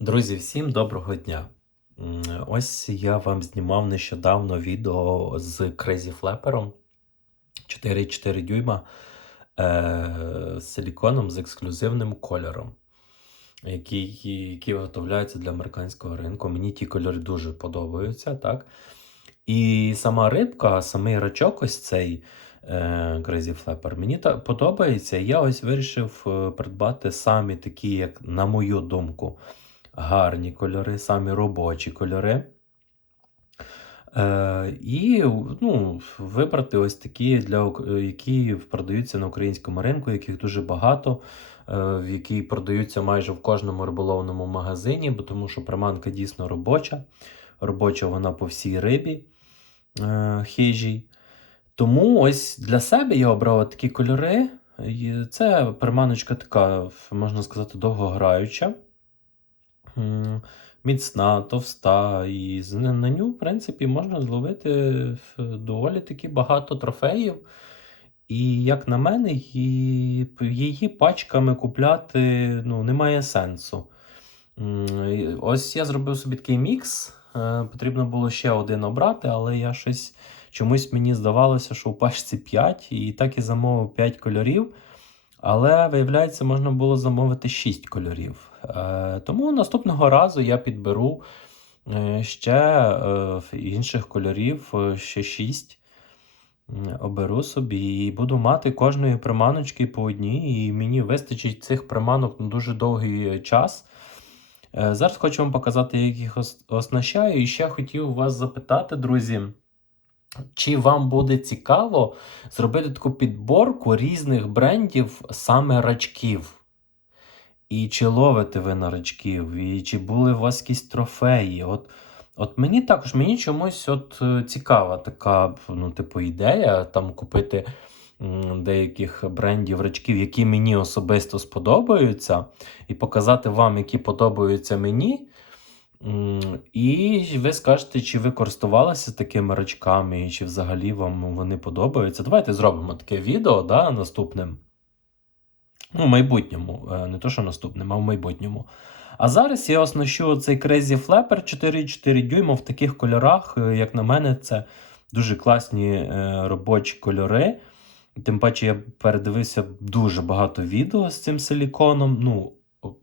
Друзі, всім доброго дня! Ось я вам знімав нещодавно відео з Crazy Flapper 4,4 дюйма е, з силіконом з ексклюзивним кольором, який, який виготовляється для американського ринку. Мені ті кольори дуже подобаються. так? І сама рибка, самий рачок, ось цей е, Crazy Flapper, мені та подобається. Я ось вирішив е, придбати самі такі, як на мою думку гарні кольори, самі робочі кольори. Е, І ну, вибрати ось такі, для, які продаються на українському ринку, яких дуже багато, е, в які продаються майже в кожному риболовному магазині, бо тому що приманка дійсно робоча. Робоча вона по всій рибі е, хижій. Тому ось для себе я обрав такі кольори. Це приманочка така, можна сказати, довгограюча. Міцна, товста, і на ню, в принципі, можна зловити доволі таки багато трофеїв. І, як на мене, її, її пачками купляти ну, немає сенсу. Ось я зробив собі такий мікс. Е, Потрібно було ще один обрати, але я щось чомусь мені здавалося, що у пачці 5, і так і замовив 5 кольорів. Але, виявляється, можна було замовити 6 кольорів. Е, тому наступного разу я підберу е, ще е, інших кольорів, ще 6. Оберу собі і буду мати кожної приманочки по одній, і мені вистачить цих приманок на дуже довгий час. Зараз хочу вам показати, як їх оснащаю. І ще хотів вас запитати, друзі, чи вам буде цікаво зробити таку підборку різних брендів саме рачків? І чи ловите ви на рачків, і чи були у вас якісь трофеї? От, от мені також мені чомусь от е, цікава така, ну, типу, ідея там купити деяких брендів рачків, які мені особисто сподобаються, і показати вам, які подобаються мені. І ви скажете, чи ви користувалися такими рачками, чи взагалі вам вони подобаються. Давайте зробимо таке відео да, наступним. Ну, в майбутньому, е, не то, що наступним, а в майбутньому. А зараз я оснащу цей Crazy Flapper 4,4 дюйма в таких кольорах. е, Як на мене, це дуже класні е, робочі кольори. Тим паче, я передивився дуже багато відео з цим силіконом. Ну,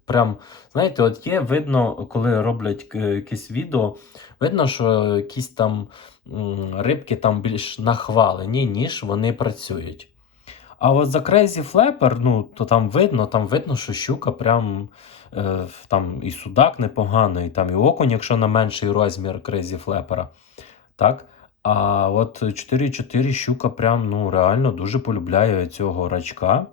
прям, знаєте, от є видно, коли роблять якесь відео, видно, що якісь там рибки там більш нахвалені, ніж вони працюють. А от за Crazy Flapper, ну, то там видно, там видно, що щука прям е, там і судак непоганий, там і окунь, якщо на менший розмір Crazy Flapper. Так? А от 4,4 щука прям ну, реально дуже полюбляє цього рачка.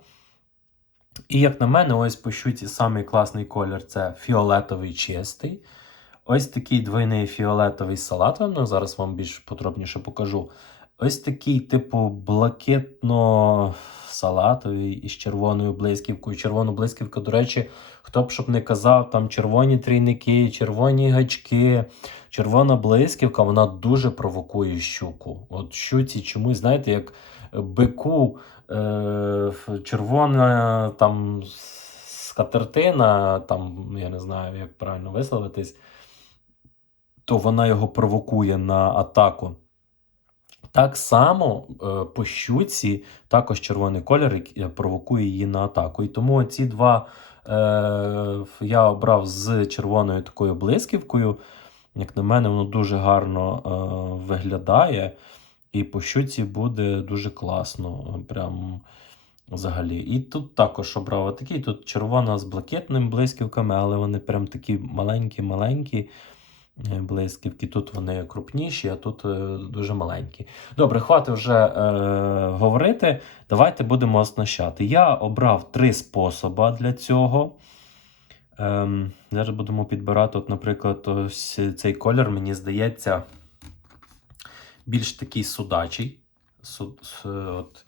І як на мене, ось по щуці самий класний колір це фіолетовий чистий. Ось такий двойний фіолетовий салатовий, ну зараз вам більш подробніше покажу. Ось такий, типу, блакитно-салатовий із червоною блисківкою. Червону блисківку, до речі, хто б щоб не казав, там червоні трійники, червоні гачки, червона блисківка, вона дуже провокує щуку. От щуці чомусь, знаєте, як бику е, червона там скатертина, там, я не знаю, як правильно висловитись, то вона його провокує на атаку. Так само е, по щуці також червоний колір е, провокує її на атаку. І тому ці два е, я обрав з червоною такою блисківкою. Як на мене, воно дуже гарно е, виглядає. І по щуці буде дуже класно. Прям взагалі. І тут також обрав такий. Тут червона з блакитними блисківками, але вони прям такі маленькі-маленькі блисківки. Тут вони крупніші, а тут е, дуже маленькі. Добре, хватить вже е, говорити. Давайте будемо оснащати. Я обрав три способи для цього. Ем, зараз будемо підбирати, от, наприклад, ось цей колір, мені здається, більш такий судачий. Суд, от,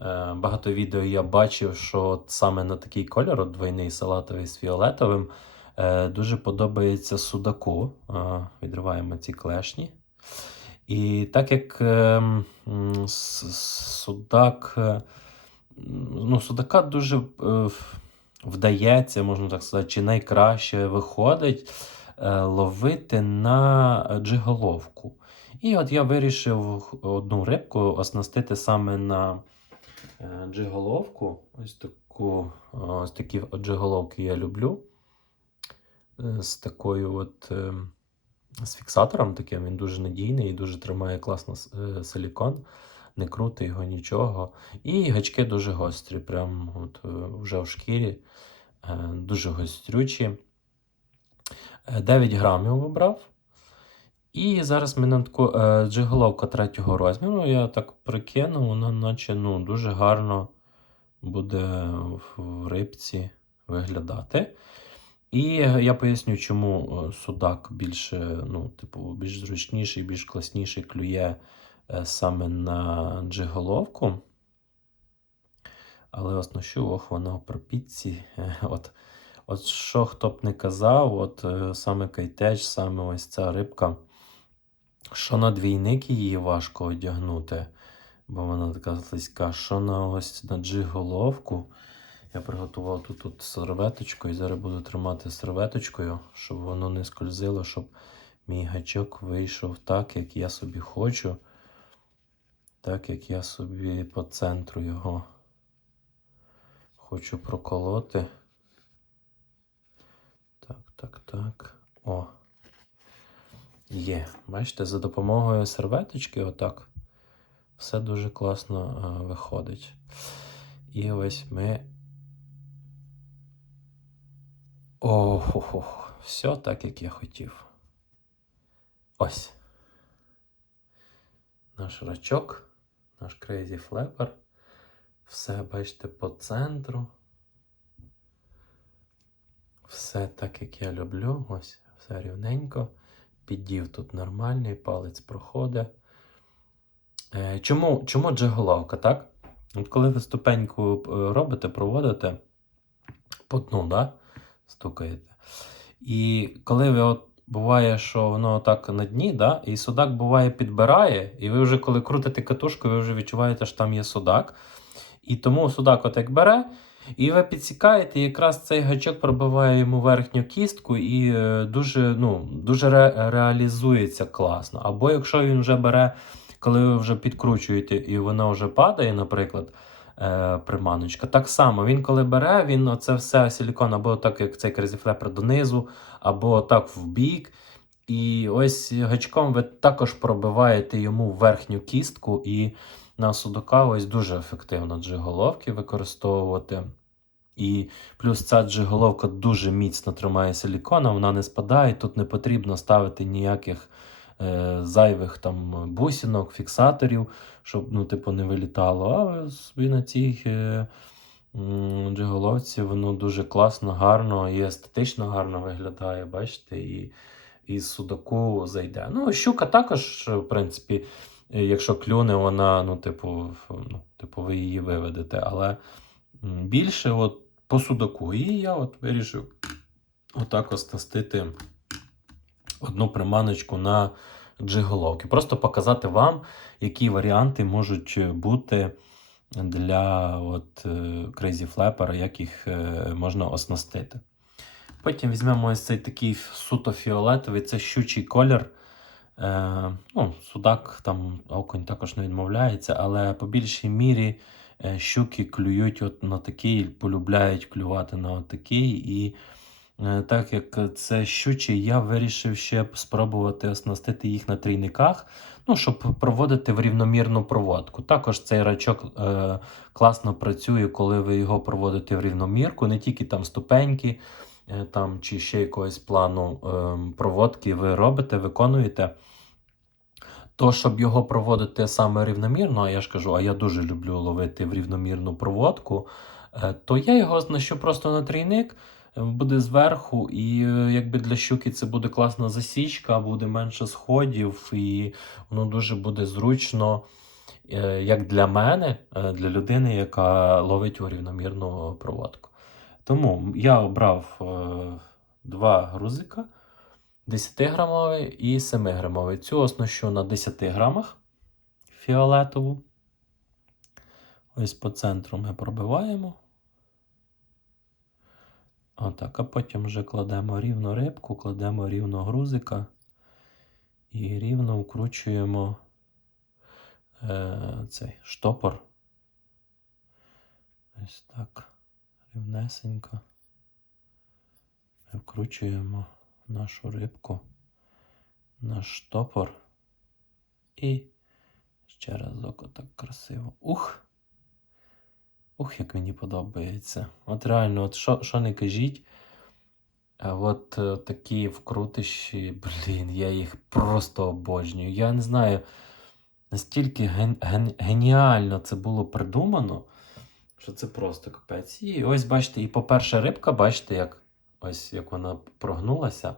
е, багато відео я бачив, що от саме на такий колір, от двойний салатовий з фіолетовим, е, дуже подобається судаку. Е, відриваємо ці клешні. І так як ем, судак, е, ну, судака дуже е, вдається, можна так сказати, чи найкраще виходить е, ловити на джиголовку. І от я вирішив одну рибку оснастити саме на е, джиголовку. Ось таку, е, ось такі джиголовки я люблю. Е, З такою от е, з фіксатором таким, він дуже надійний і дуже тримає класно е, силікон, не крути його нічого. І гачки дуже гострі, прям от, вже в шкірі, дуже гострючі. Е, 9 грамів вибрав. І зараз ми на таку джиголовка третього розміру. Я так прикинув, вона наче ну, дуже гарно буде в рибці виглядати. І я поясню, чому е, судак більше, ну, типу, більш зручніший, більш класніший клює е, саме на джиголовку. Але оснащу, ох, вона в пропітці. Е, От, от що хто б не казав, от саме кайтеч, саме ось ця рибка, що на двійник її важко одягнути, бо вона така слизька, що на ось на джиголовку. Я приготував тут, тут серветочку і зараз буду тримати серветочкою, щоб воно не скользило, щоб мій гачок вийшов так, як я собі хочу. Так, як я собі по центру його хочу проколоти. Так, так, так. О. Є. Бачите, за допомогою серветочки, отак, все дуже класно е, виходить. І ось ми. Ох, все так, як я хотів. Ось. Наш рачок, наш Crazy Flapper. Все, бачите, по центру. Все так, як я люблю. Ось, все рівненько. Піддів тут нормальний, палець проходить. Е, чому, чому джиголовка, так? От коли ви ступеньку е, робите, проводите по дну, да? Стукаєте. І коли ви от буває, що воно так на дні, да? і судак буває підбирає, і ви вже коли крутите катушку, ви вже відчуваєте, що там є судак. І тому судак отак бере, і ви підсікаєте, і якраз цей гачок пробиває йому верхню кістку і е, дуже, ну, дуже ре- реалізується класно. Або якщо він вже бере, коли ви вже підкручуєте і вона вже падає, наприклад, е, приманочка, так само він коли бере, він оце все силікон, або так, як цей Crazy донизу, або так в бік. І ось гачком ви також пробиваєте йому верхню кістку, і на судака ось дуже ефективно джиголовки використовувати. І плюс ця джиголовка дуже міцно тримає силікона, вона не спадає. Тут не потрібно ставити ніяких е, зайвих там бусинок, фіксаторів, щоб ну, типу, не вилітало. А собі на цій е, джиголовці воно дуже класно, гарно і естетично гарно виглядає, бачите, і, і судаку зайде. Ну, щука також, в принципі, е, якщо клюне, вона, ну, типу, ну, типу, ви її виведете. Але більше от по судаку. І я от вирішив отак оснастити одну приманочку на джиголовки. Просто показати вам, які варіанти можуть бути для от, е, Crazy Flapper, як їх е, можна оснастити. Потім візьмемо ось цей такий суто фіолетовий, це щучий колір. Е, ну, судак, там окунь також не відмовляється, але по більшій мірі е, щуки клюють от на такий, полюбляють клювати на такий. І е, так як це щучий, я вирішив ще спробувати оснастити їх на трійниках, ну, щоб проводити в рівномірну проводку. Також цей рачок е, класно працює, коли ви його проводите в рівномірку, не тільки там ступеньки е, там, чи ще якогось плану е, проводки ви робите, виконуєте. То, щоб його проводити саме рівномірно, а я ж кажу, а я дуже люблю ловити в рівномірну проводку, е, то я його оснащу просто на трійник, е, буде зверху, і е, якби для щуки це буде класна засічка, буде менше сходів, і воно дуже буде зручно, е, як для мене, е, для людини, яка ловить у рівномірну проводку. Тому я обрав два грузика. 10-грамовий і 7-грамовий. Цю оснащу на 10 грамах фіолетову. Ось по центру ми пробиваємо. Отак, а потім вже кладемо рівно рибку, кладемо рівно грузика і рівно вкручуємо е, цей штопор. Ось так. Рівнесенько. Вкручуємо нашу рибку, наш штопор. І ще разок отак красиво. Ух! Ух, як мені подобається. От реально, от що, що не кажіть. От е, такі вкрутищі, блін, я їх просто обожнюю. Я не знаю, настільки ген, ген, геніально це було придумано, що це просто капець. І ось бачите, і по-перше, рибка, бачите, як ось як вона прогнулася.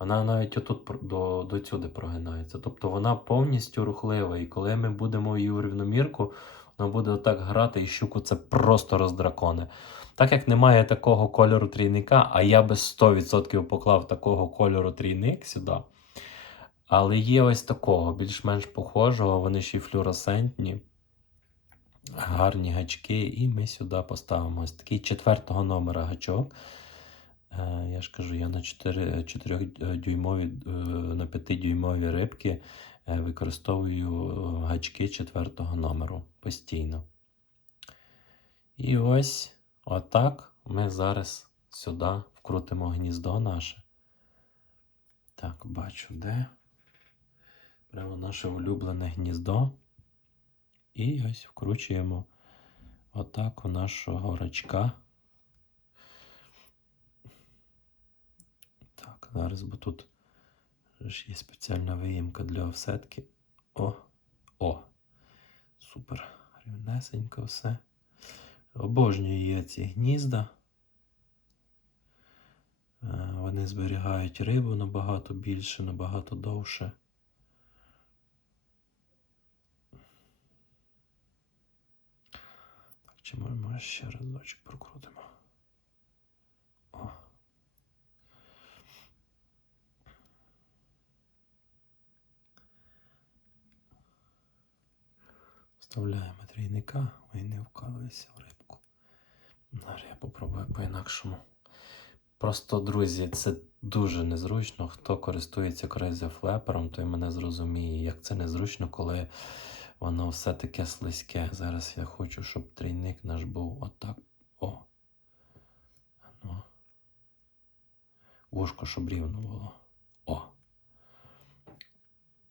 Вона навіть отут до, до сюди прогинається. Тобто вона повністю рухлива. І коли ми будемо її у рівномірку, вона буде отак грати, і щуку це просто роздраконе. Так як немає такого кольору трійника, а я би 100% поклав такого кольору трійник сюди. Але є ось такого, більш-менш похожого, вони ще й флюоресцентні, гарні гачки, і ми сюди поставимо ось такий четвертого номера гачок. Е, Я ж кажу, я на 4, 4 дюймові, на 5 дюймові рибки використовую е, гачки четвертого номеру постійно. І ось отак ми зараз сюди вкрутимо гніздо наше. Так, бачу, де. Прямо наше улюблене гніздо. І ось вкручуємо отак у нашого рачка. Так, зараз, бо тут є спеціальна виїмка для офсетки. О! О! Супер! Рівнесенько все. Обожнюю ці гнізда. Е, Вони зберігають рибу набагато більше, набагато довше. Так, чи може, може ще разочок прокрутимо? Вставляємо трійника, ой, не вкалуйся в рибку. Зараз я попробую по-інакшому. Просто, друзі, це дуже незручно. Хто користується Flapper, той мене зрозуміє, як це незручно, коли воно все таке слизьке. Зараз я хочу, щоб трійник наш був отак. О. Ну. Вушко, щоб рівно було. О.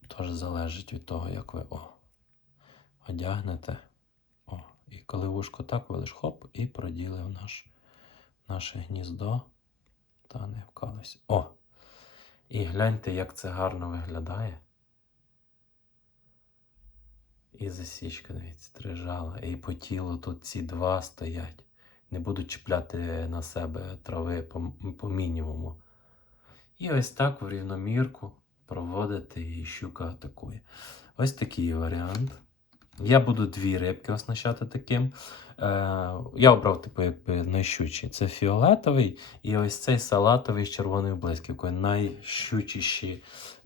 Тож залежить від того, як ви о. Одягнете. О. І коли вушко так велиш, хоп, і проділив наш, наше гніздо. Та не вкалось. О! І гляньте, як це гарно виглядає. І засічка, дивіться, три жала. І по тілу тут ці два стоять. Не будуть чіпляти на себе трави по, по мінімуму. І ось так в рівномірку проводити і щука атакує. Ось такий варіант. Я буду дві рибки оснащати таким. Е, я обрав, типу, якби найщучий. Це фіолетовий і ось цей салатовий з червоною блисківкою. Найщучіші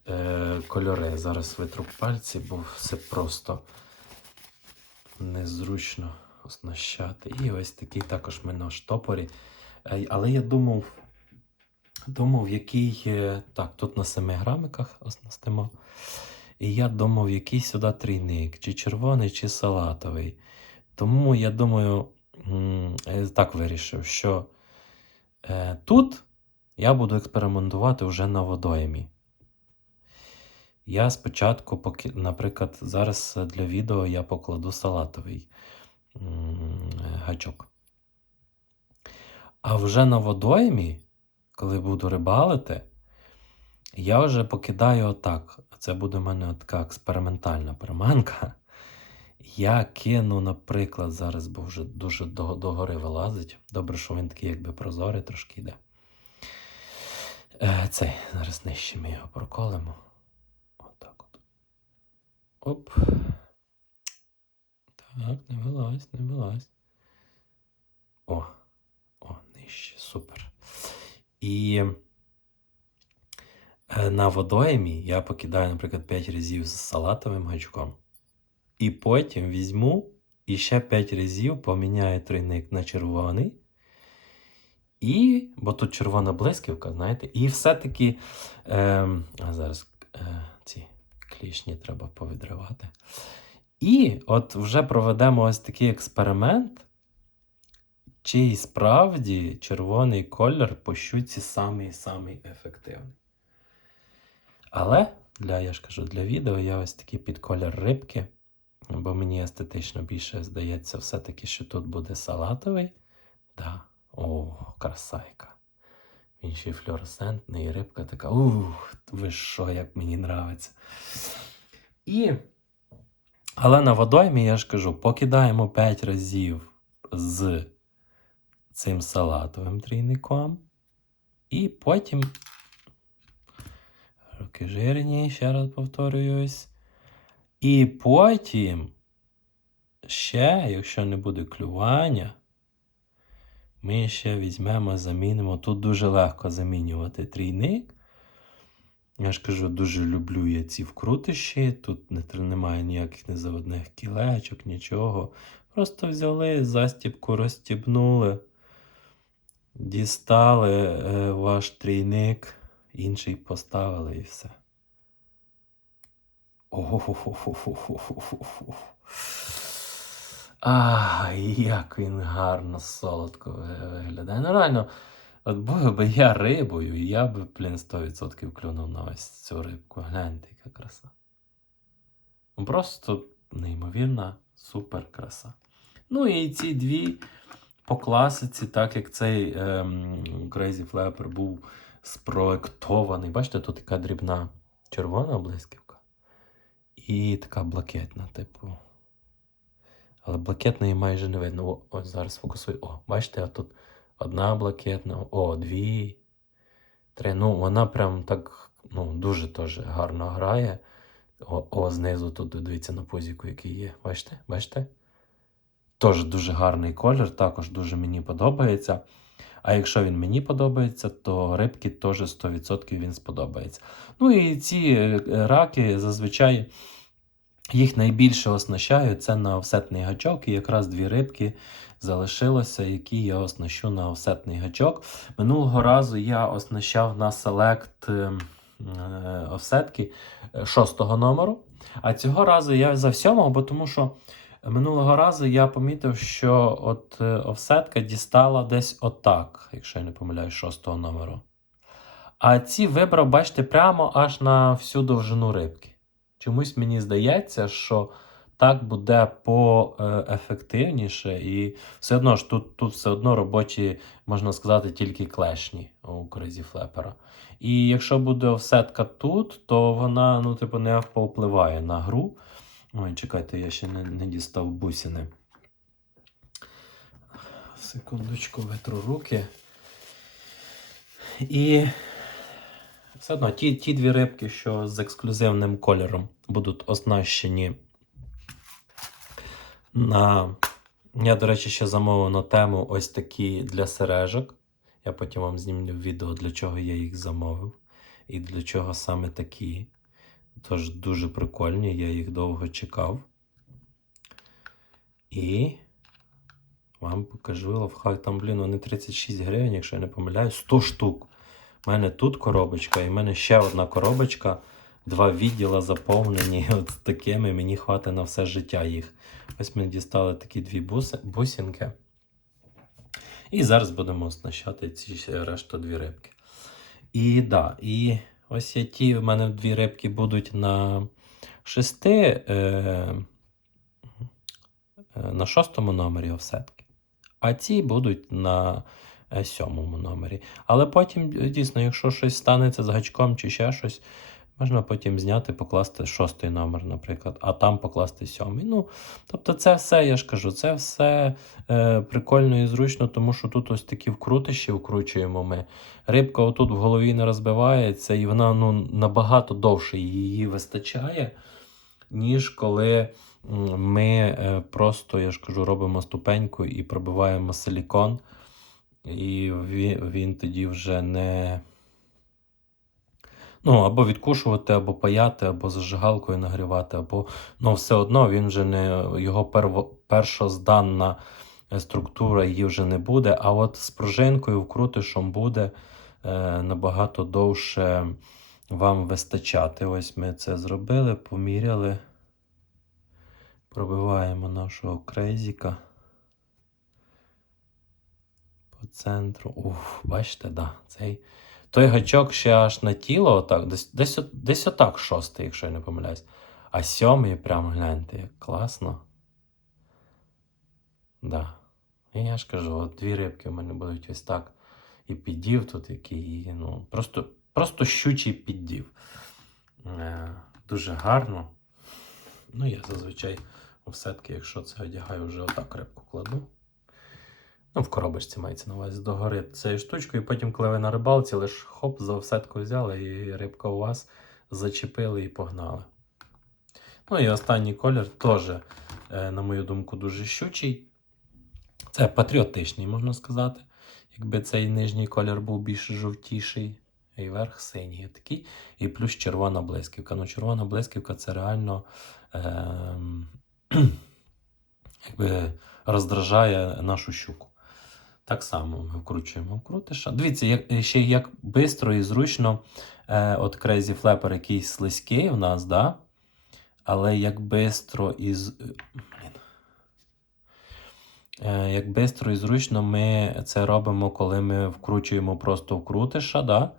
е, кольори. Зараз витру пальці, бо все просто незручно оснащати. І ось такий також в мене штопорі. Е, але я думав, думав, який. Так, тут на 7 грамиках оснастимо. І я думав, який сюди трійник, чи червоний, чи салатовий. Тому я думаю, е, так вирішив, що е, тут я буду експериментувати вже на водоймі. Я спочатку, наприклад, зараз для відео я покладу салатовий гачок. А вже на водоймі, коли буду рибалити, я вже покидаю отак. Це буде в мене така експериментальна приманка. Я кину, наприклад, зараз, бо вже дуже до, догори вилазить. Добре, що він такий якби прозорий трошки йде. Е, цей, зараз нижче ми його проколимо. Отак от. Оп. Так, не вилазь, не вилазь. О, о, нижче, супер. І на водоймі я покидаю, наприклад, 5 разів з салатовим гачком. І потім візьму і ще 5 разів поміняю тройник на червоний. І, бо тут червона блисківка, знаєте, і все-таки. Е, а зараз е, ці клішні треба повідривати. І от вже проведемо ось такий експеримент, чи справді червоний колір по щуці самий-самий ефективний. Але для, я ж кажу, для відео я ось такий під колір рибки, бо мені естетично більше здається, все-таки, що тут буде салатовий. Да. О, красайка. Він ще й флюоресцентний, і рибка така. Ух, ви що, як мені нравиться. І. Але на водоймі, я ж кажу, покидаємо 5 разів з цим салатовим трійником. І потім. Руки жирні, ще раз повторююсь. І потім, ще, якщо не буде клювання, ми ще візьмемо, замінимо. Тут дуже легко замінювати трійник. Я ж кажу, дуже люблю я ці вкрутищі. Тут не, немає ніяких незаводних кілечок, нічого. Просто взяли, застібку розстібнули, дістали е, ваш трійник, інший поставили і все. Охо-хо-хо-хо-хо-хо-хо-хо. Як він гарно солодко виглядає. Ну, реально, от був би я рибою, і я би, блін, 100% клюнув на ось цю рибку. Гляньте, яка краса. Просто неймовірна, супер краса. Ну і ці дві по класиці, так як цей ем, Crazy Flapper був спроектований. Бачите, тут така дрібна червона блисківка і така блакитна, типу. Але блакитної майже не видно. О, ось зараз фокусую. О, бачите, а тут одна блакитна, о, дві, три. Ну, вона прям так ну, дуже теж гарно грає. О, о, знизу тут дивіться на позіку, який є. Бачите? Бачите? Теж дуже гарний колір, також дуже мені подобається. А якщо він мені подобається, то рибки теж 100% він сподобається. Ну і ці е, раки зазвичай їх найбільше оснащають це на офсетний гачок, і якраз дві рибки залишилося, які я оснащу на офсетний гачок. Минулого разу я оснащав на селект офсетки е, шостого номеру. А цього разу я взяв сьомого, бо тому що минулого разу я помітив, що от е, офсетка дістала десь отак, якщо я не помиляюсь, шостого номеру. А ці вибрав, бачите, прямо аж на всю довжину рибки. Чомусь мені здається, що так буде поефективніше, і все одно ж тут, тут все одно робочі, можна сказати, тільки клешні у Crazy Flapper. І якщо буде офсетка тут, то вона, ну, типу, не повпливає на гру. Ой, чекайте, я ще не, не дістав бусини. Секундочку, витру руки. І все одно ті, ті дві рибки, що з ексклюзивним кольором будуть оснащені на. Я, до речі, ще замовив на тему ось такі для сережок. Я потім вам знімлю відео, для чого я їх замовив. І для чого саме такі. Тож дуже прикольні, я їх довго чекав. І вам покажу лавхак. Там, блін, вони 36 гривень, якщо я не помиляюсь, 100 штук. У мене тут коробочка, і в мене ще одна коробочка. Два відділа заповнені от такими. Мені хватить на все життя їх. Ось ми дістали такі дві буси, бусинки. І зараз будемо оснащати ці решту дві рибки. І да, і ось ті, в мене дві рибки будуть на шести, е, е, на шостому номері офсетки. А ці будуть на е, сьомому номері. Але потім, дійсно, якщо щось станеться з гачком чи ще щось, можна потім зняти, покласти шостий номер, наприклад, а там покласти сьомий. Ну, тобто, це все, я ж кажу, це все е, прикольно і зручно, тому що тут ось такі вкрутищі вкручуємо ми. Рибка отут в голові не розбивається, і вона ну, набагато довше її вистачає, ніж коли ми е, просто, я ж кажу, робимо ступеньку і пробиваємо силікон. І він, він тоді вже не. Ну, або відкушувати, або паяти, або зажигалкою нагрівати, або ну, все одно він вже не його перво, першозданна е, структура її вже не буде. А от з пружинкою, вкрутишом буде е, набагато довше вам вистачати. Ось ми це зробили, поміряли. Пробиваємо нашого крейзіка по центру. Уф, бачите, да, цей. Той гачок ще аж на тіло, отак, десь, десь, десь отак шостий, якщо я не помиляюсь. А сьомий, прямо гляньте, як класно. Да. І я ж кажу, от дві рибки в мене будуть ось так. І піддів тут, який, ну, просто, просто щучий піддів. Е, дуже гарно. Ну, я зазвичай все-таки, якщо це одягаю, вже отак рибку кладу. Ну, в коробочці мається на увазі догори цією штучкою, і потім, коли ви на рибалці, лише хоп, за офсетку взяли, і рибка у вас зачепили і погнали. Ну і останній колір теж, е, на мою думку, дуже щучий. Це патріотичний, можна сказати. Якби цей нижній колір був більш жовтіший, і верх синій такий. І плюс червона блисківка. Ну, червона блисківка це реально ем, якби роздражає нашу щуку. Так само ми вкручуємо вкрутиша. Дивіться, як, ще як швидко і зручно е, от Crazy Flapper якийсь слизький у нас, да? але як швидко і з... Е, як швидко і зручно ми це робимо, коли ми вкручуємо просто вкрутиша, да?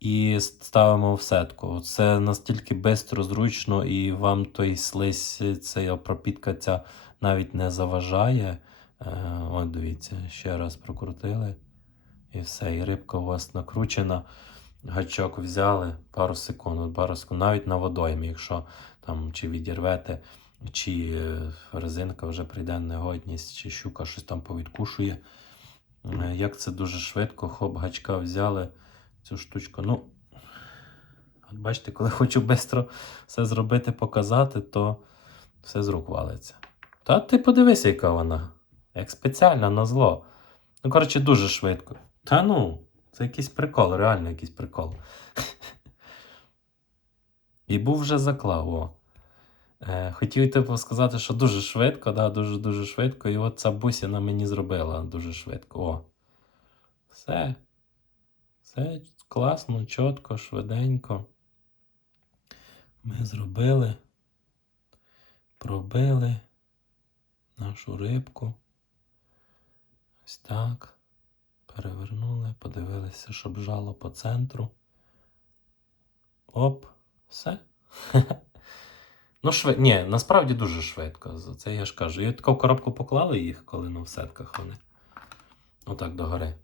і ставимо в сетку. Це настільки швидко, зручно, і вам той слизь, ця пропітка ця навіть не заважає. Е, От дивіться, ще раз прокрутили. І все, і рибка у вас накручена. Гачок взяли пару секунд, пару секунд, навіть на водоймі, якщо там чи відірвете, чи е, резинка вже прийде негодність, чи щука щось там повідкушує. Е, Як це дуже швидко, хоп, гачка взяли цю штучку. Ну, от бачите, коли хочу швидко все зробити, показати, то все з рук валиться. Та ти подивися, яка вона. Як спеціальна на зло. Ну, коротше, дуже швидко. Та ну, це якийсь прикол, реально якийсь прикол. І був вже заклав. О. Е, хотів типу сказати, що дуже швидко, да, дуже-дуже швидко. І от ця бусина мені зробила дуже швидко. О. Все. Все класно, чітко, швиденько. Ми зробили. Пробили нашу рибку. Ось так. Перевернули, подивилися, щоб жало по центру. Оп, все. ну, швид... Ні, насправді дуже швидко. За Це я ж кажу. І таку коробку поклали їх, коли на офсетках вони. Отак догори.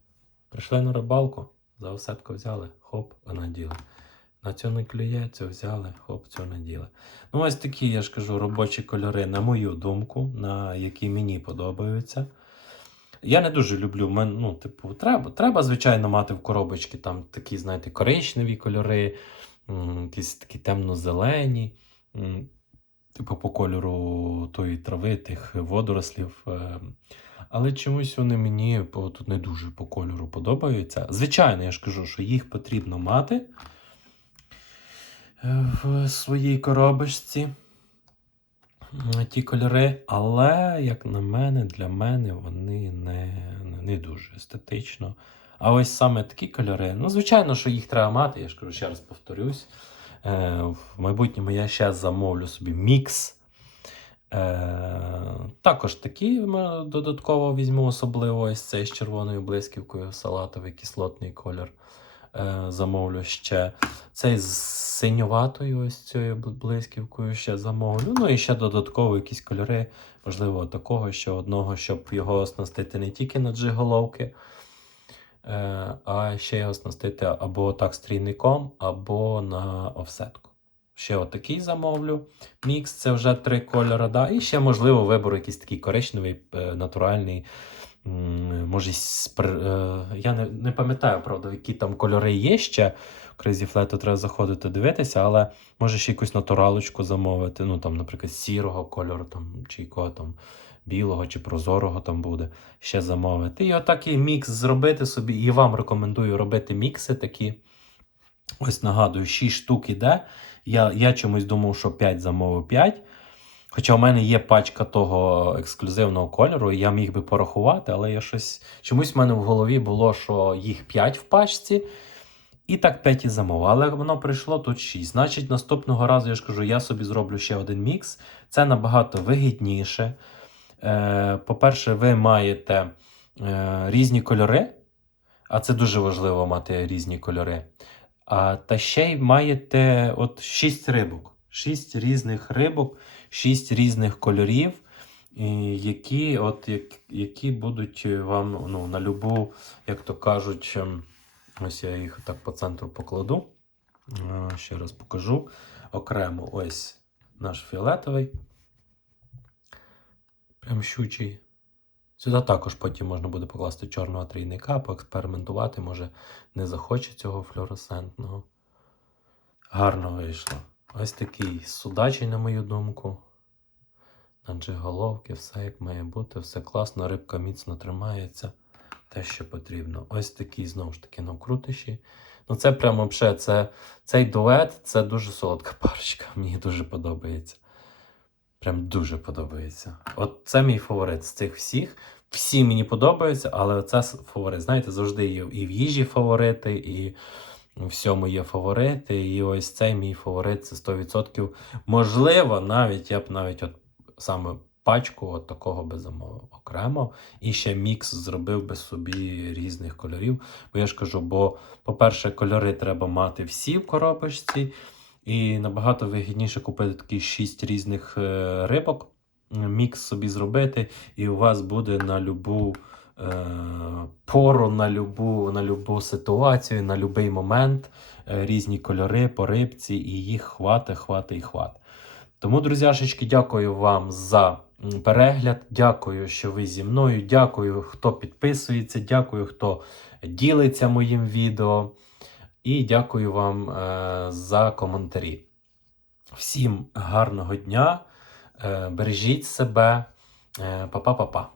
Прийшли на рибалку, за офсетку взяли, хоп, а наділи. На цю не клює, цю взяли, хоп, цю наділи. Ну, ось такі, я ж кажу, робочі кольори, на мою думку, на які мені подобаються. Я не дуже люблю, мен- ну, типу, треба, треба, звичайно, мати в коробочці там такі, знаєте, коричневі кольори, якісь такі темно-зелені, типу по кольору тої трави, тих водорослів. е. Але чомусь вони мені по, тут не дуже по кольору подобаються. Звичайно, я ж кажу, що їх потрібно мати е, в своїй коробочці. М, Ті кольори, але, як на мене, для мене вони не, не дуже естетично. А ось саме такі кольори, ну, звичайно, що їх треба мати, я ж кажу, ще раз повторюсь. Е, в майбутньому я ще замовлю собі мікс. Е, також такі додатково візьму, особливо ось цей з червоною блисківкою, салатовий кислотний колір. Е, замовлю ще. Цей з синюватою ось цією блисківкою ще замовлю. Ну і ще додатково якісь кольори, можливо, такого ще одного, щоб його оснастити не тільки на джиголовки, е, а ще й оснастити або так стрійником, або на офсетку. Ще отакий замовлю. Мікс це вже три кольори. Да? І ще, можливо, виберу якийсь такий коричневий, е, натуральний. Може, е, я не, пам'ятаю, правда, які там кольори є ще. Crazy Flat, то треба заходити дивитися, але може ще якусь натуралочку замовити. Ну, там, наприклад, сірого кольору, там, чи якого там білого чи прозорого там буде ще замовити. І отакий мікс зробити собі. І вам рекомендую робити мікси такі. Ось нагадую, 6 штук іде. Я, я чомусь думав, що 5 замовив 5. Хоча в мене є пачка того ексклюзивного кольору, і я міг би порахувати, але я щось чомусь в мене в голові було, що їх 5 в пачці. І так 5 і замовив. Але воно прийшло тут 6. Значить, наступного разу я ж кажу, я собі зроблю ще один мікс. Це набагато вигідніше. Е, По-перше, ви маєте е, різні кольори, а це дуже важливо мати різні кольори. А, та ще й маєте от 6 рибок. 6 різних рибок, 6 різних кольорів, які, от, які будуть вам ну, на любу, як то кажуть, ем, ось я їх так по центру покладу. Е, Ще раз покажу. Окремо ось наш фіолетовий. Прям щучий. Сюди також потім можна буде покласти чорного трійника, поекспериментувати, може не захоче цього флюоресцентного. Гарно вийшло. Ось такий судачий, на мою думку. Наджиголовки, все як має бути, все класно, рибка міцно тримається. Те, що потрібно. Ось такі знову ж таки навкрутиші. Ну, це прямо вже це, цей дует це дуже солодка парочка. Мені дуже подобається. Прям дуже подобається. От це мій фаворит з цих всіх. Всі мені подобаються, але це фаворит. Знаєте, завжди є і в їжі фаворити, і у всьому є фаворити. І ось цей мій фаворит це 100%. Можливо, навіть я б навіть от саме пачку от такого би замовив окремо. І ще мікс зробив би собі різних кольорів. Бо я ж кажу, бо, по-перше, кольори треба мати всі в коробочці. І набагато вигідніше купити такі 6 різних е, рибок, мікс собі зробити, і у вас буде на любу е, пору, на любу, на любу ситуацію, на будь-який момент е, різні кольори по рибці, і їх хвати, хвати і хвати. Тому, друзяшечки, дякую вам за перегляд. Дякую, що ви зі мною. Дякую, хто підписується, дякую, хто ділиться моїм відео. І дякую вам е, за коментарі. Всім гарного дня, е, бережіть себе, е, па-па-па-па.